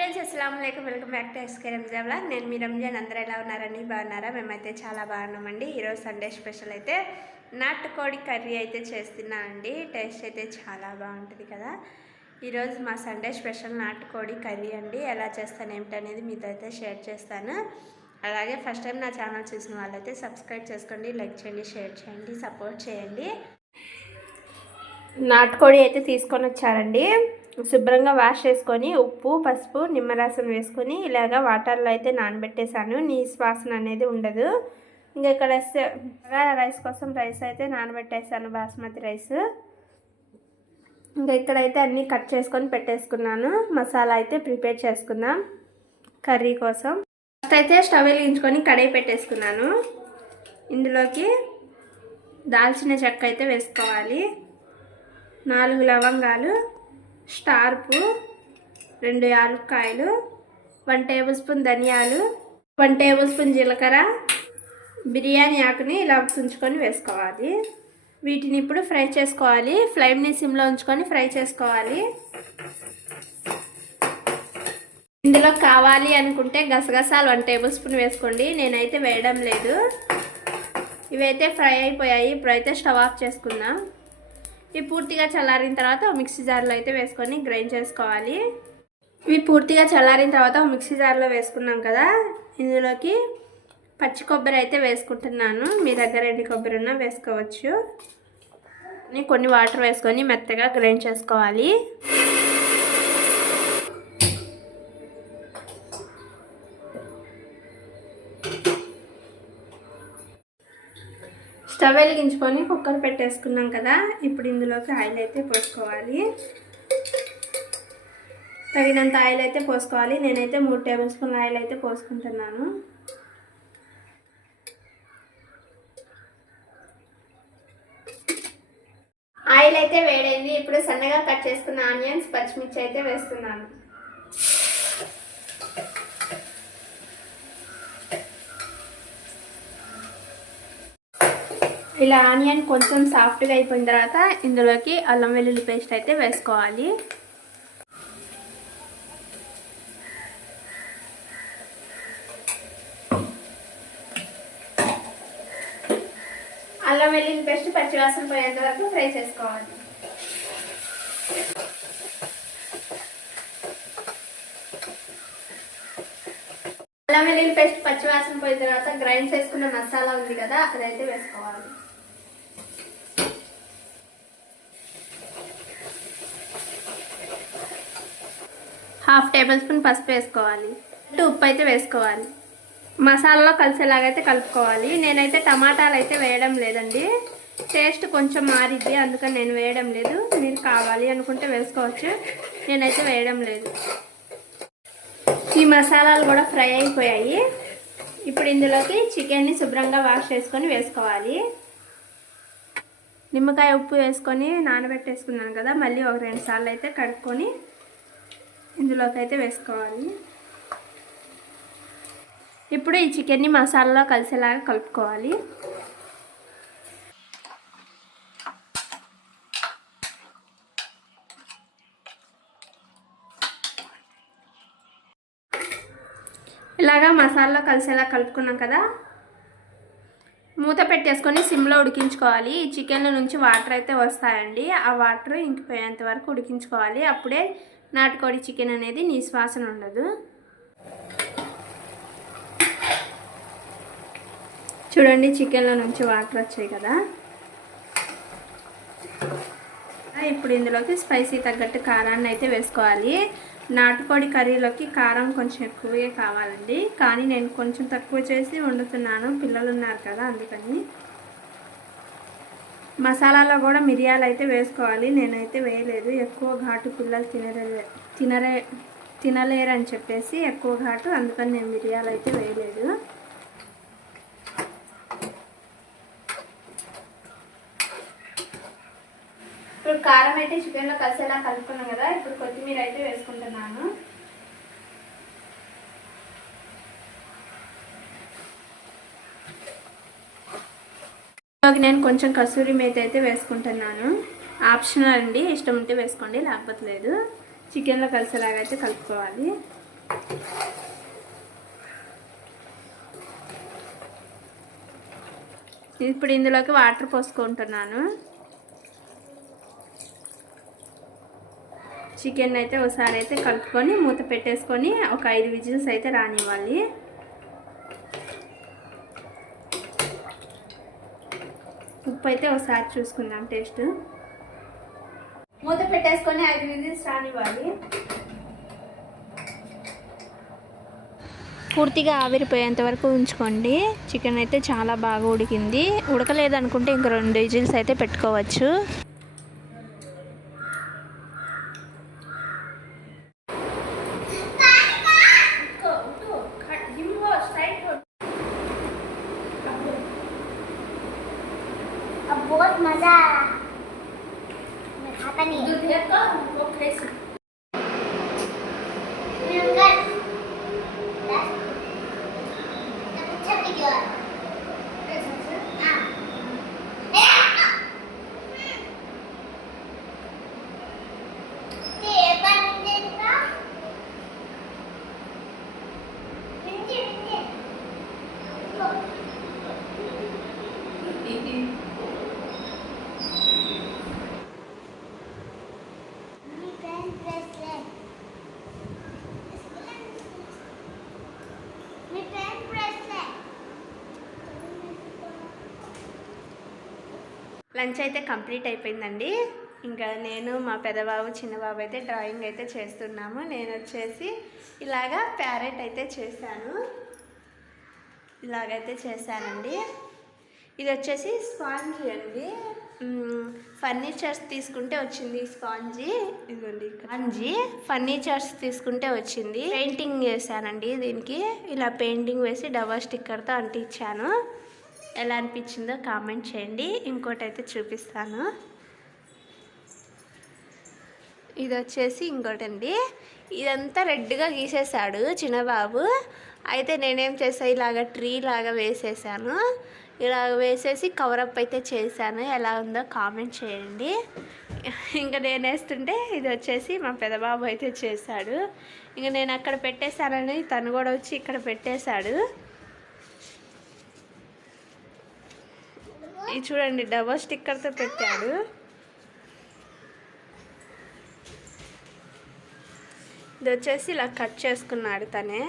Friends అస్సలం welcome back to SK Ranja blog నేను మీ రంజాన్. అందరూ ఎలా ఉన్నారని బాగున్నారా? మేమైతే చాలా బాగున్నామండి. ఈరోజు సండే స్పెషల్ అయితే నాటుకోడి కర్రీ అయితే చేస్తున్నానండి టేస్ట్ అయితే చాలా బాగుంటుంది కదా. ఈరోజు మా సండే స్పెషల్ నాటుకోడి కర్రీ అండి. ఎలా చేస్తాను ఏమిటనేది మీతో అయితే షేర్ చేస్తాను. అలాగే ఫస్ట్ టైం నా ఛానల్ చూసిన వాళ్ళైతే సబ్స్క్రైబ్ చేసుకోండి లైక్ చేయండి షేర్ చేయండి సపోర్ట్ చేయండి. నాటుకోడి అయితే తీసుకొని వచ్చారండి. శుభ్రంగా వాష్ చేసుకొని ఉప్పు పసుపు నిమ్మరసం వేసుకొని ఇలాగా వాటర్లో అయితే నానబెట్టేశాను. నీ వాసన అనేది ఉండదు. ఇంకా ఇక్కడ రైస్ కోసం రైస్ అయితే నానబెట్టేసాను బాస్మతి రైస్. ఇంకా ఇక్కడైతే అన్నీ కట్ చేసుకొని పెట్టేసుకున్నాను. మసాలా అయితే ప్రిపేర్ చేసుకుందాం కర్రీ కోసం. ఫస్ట్ అయితే స్టవ్ వెలిగించుకొని కడాయి పెట్టేసుకున్నాను. ఇందులోకి దాల్చిన చెక్క అయితే వేసుకోవాలి. నాలుగు లవంగాలు స్టార్పు రెండు యాలక్కాయలు వన్ టేబుల్ స్పూన్ ధనియాలు వన్ టేబుల్ స్పూన్ జీలకర్ర బిర్యానీ ఆకుని ఇలా ఉంచుకొని వేసుకోవాలి. వీటిని ఇప్పుడు ఫ్రై చేసుకోవాలి. ఫ్లేమ్ని సిమ్లో ఉంచుకొని ఫ్రై చేసుకోవాలి. ఇందులో కావాలి అనుకుంటే గసగసాలు వన్ టేబుల్ స్పూన్ వేసుకోండి. నేనైతే వేయడం లేదు. ఇవైతే ఫ్రై అయిపోయాయి. ఇప్పుడైతే స్టవ్ ఆఫ్ చేసుకుందాం. ఇవి పూర్తిగా చల్లారిన తర్వాత మిక్సీ జార్లో అయితే వేసుకొని గ్రైండ్ చేసుకోవాలి. ఇవి పూర్తిగా చల్లారిన తర్వాత మిక్సీ జార్లో వేసుకున్నాం కదా ఇందులోకి పచ్చి కొబ్బరి అయితే వేసుకుంటున్నాను. మీ దగ్గర ఎండి కొబ్బరి ఉన్నా వేసుకోవచ్చు. కొన్ని వాటర్ వేసుకొని మెత్తగా గ్రైండ్ చేసుకోవాలి. స్టవ్ వెలిగించుకొని కుక్కర్ పెట్టేసుకున్నాం కదా. ఇప్పుడు ఇందులోకి ఆయిల్ అయితే పోసుకోవాలి. తగినంత ఆయిల్ అయితే పోసుకోవాలి. నేనైతే మూడు టేబుల్ స్పూన్ ఆయిల్ అయితే పోసుకుంటున్నాను. ఆయిల్ అయితే వేడైంది. ఇప్పుడు సన్నగా కట్ చేసుకున్న ఆనియన్స్ పచ్చిమిర్చి అయితే వేస్తున్నాను. ఇలా ఆనియన్ కొంచెం సాఫ్ట్గా అయిపోయిన తర్వాత ఇందులోకి అల్లం వెల్లుల్లి పేస్ట్ అయితే వేసుకోవాలి. అల్లం వెల్లుల్లి పేస్ట్ పచ్చివాసన పోయేంత వరకు ఫ్రై చేసుకోవాలి. అల్లం వెల్లుల్లి పేస్ట్ పచ్చివాసన పోయిన తర్వాత గ్రైండ్ చేసుకున్న మసాలా ఉంది కదా అదైతే వేసుకోవాలి. హాఫ్ టేబుల్ స్పూన్ పసుపు వేసుకోవాలి. అంటే ఉప్పు అయితే వేసుకోవాలి. మసాలాలో కలిసేలాగైతే కలుపుకోవాలి. నేనైతే టమాటాలు అయితే వేయడం లేదండి. టేస్ట్ కొంచెం మారిద్ది అందుకని నేను వేయడం లేదు. మీరు కావాలి అనుకుంటే వేసుకోవచ్చు. నేనైతే వేయడం లేదు. ఈ మసాలాలు కూడా ఫ్రై అయిపోయాయి. ఇప్పుడు ఇందులోకి చికెన్ని శుభ్రంగా వాష్ చేసుకొని వేసుకోవాలి. నిమ్మకాయ ఉప్పు వేసుకొని నానబెట్టేసుకున్నాను కదా మళ్ళీ ఒక రెండు సార్లు అయితే కడుక్కొని ఇందులోకి అయితే వేసుకోవాలి. ఇప్పుడు ఈ చికెన్ని మసాలాలో కలిసేలాగా కలుపుకోవాలి. ఇలాగా మసాలాలో కలిసేలా కలుపుకున్నాం కదా. మూత పెట్టేసుకొని సిమ్లో ఉడికించుకోవాలి. ఈ చికెన్ నుంచి వాటర్ అయితే వస్తాయండి. ఆ వాటర్ ఇంకిపోయేంత వరకు ఉడికించుకోవాలి. అప్పుడే నాటుకోడి చికెన్ అనేది నిశ్వాసన ఉండదు. చూడండి చికెన్లో నుంచి వాటర్ వచ్చాయి కదా. ఇప్పుడు ఇందులోకి స్పైసీ తగ్గట్టు కారాన్ని అయితే వేసుకోవాలి. నాటుకోడి కర్రీలోకి కారం కొంచెం ఎక్కువే కావాలండి. కానీ నేను కొంచెం తక్కువ చేసి వండుతున్నాను. పిల్లలు ఉన్నారు కదా అందుకని. మసాలాలో కూడా మిరియాలు అయితే వేసుకోవాలి. నేనైతే వేయలేదు. ఎక్కువ ఘాటు పిల్లలు తినరే తినరే తినలేరు అని చెప్పేసి ఎక్కువ ఘాటు అందుకని నేను మిరియాలు అయితే వేయలేదు ఇప్పుడు కారం అయితే చికెన్లో కలిసేలా కలుపుకున్నాం కదా ఇప్పుడు కొత్తిమీర అయితే వేసుకుంటున్నాను. నేను కొంచెం కసూరి మేత అయితే వేసుకుంటున్నాను. ఆప్షనల్ అండి ఇష్టం ఉంటే వేసుకోండి లేకపోతే లేదు. చికెన్లో కలిసేలాగా అయితే కలుపుకోవాలి. ఇప్పుడు ఇందులోకి వాటర్ పోసుకుంటున్నాను. చికెన్ అయితే ఒకసారి అయితే కలుపుకొని మూత పెట్టేసుకొని ఒక ఐదు విజిల్స్ అయితే రానివ్వాలి. ఉప్పు అయితే ఒకసారి చూసుకుందాం టేస్ట్. మూత పెట్టేసుకొని ఐదు విజిల్స్ రానివ్వాలి. పూర్తిగా ఆవిరిపోయేంత వరకు ఉంచుకోండి. చికెన్ అయితే చాలా బాగా ఉడికింది. ఉడకలేదు అనుకుంటే ఇంక రెండు విజిల్స్ అయితే పెట్టుకోవచ్చు. मैं खाता नहीं अंकल లంచ్ అయితే కంప్లీట్ అయిపోయిందండి. ఇంకా నేను మా పెదబాబు చిన్నబాబు అయితే డ్రాయింగ్ అయితే చేస్తున్నాము. నేను వచ్చేసి ఇలాగా ప్యారెట్ అయితే చేశాను. ఇలాగైతే చేశానండి. ఇది వచ్చేసి స్పాంజీ అండి. ఫర్నిచర్స్ తీసుకుంటే వచ్చింది స్పాంజీ. ఇదిగోండి స్పాంజీ. ఫర్నిచర్స్ తీసుకుంటే వచ్చింది. పెయింటింగ్ చేశానండి దీనికి. ఇలా పెయింటింగ్ వేసి డబల్ స్టిక్కర్తో అంటించాను. ఎలా అనిపించిందో కామెంట్ చేయండి. ఇంకోటి అయితే చూపిస్తాను. ఇది వచ్చేసి ఇంకోటండి. ఇదంతా రెడ్గా గీసేసాడు చిన్నబాబు. అయితే నేనేం చేసా ఇలాగ ట్రీ లాగా వేసేసాను ఇలా వేసేసి కవరప్ అయితే చేశాను. ఎలా ఉందో కామెంట్ చేయండి. ఇంకా నేను వేస్తుంటే ఇది వచ్చేసి మా పెదబాబు అయితే చేశాడు. ఇంకా నేను అక్కడ పెట్టేశానని తను కూడా వచ్చి ఇక్కడ పెట్టేశాడు. ఇది చూడండి డబల్ స్టిక్కర్తో పెట్టాడు. ఇది వచ్చేసి ఇలా కట్ చేసుకున్నాడు తనే.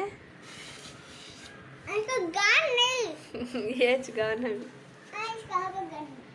ఏజ్ గానం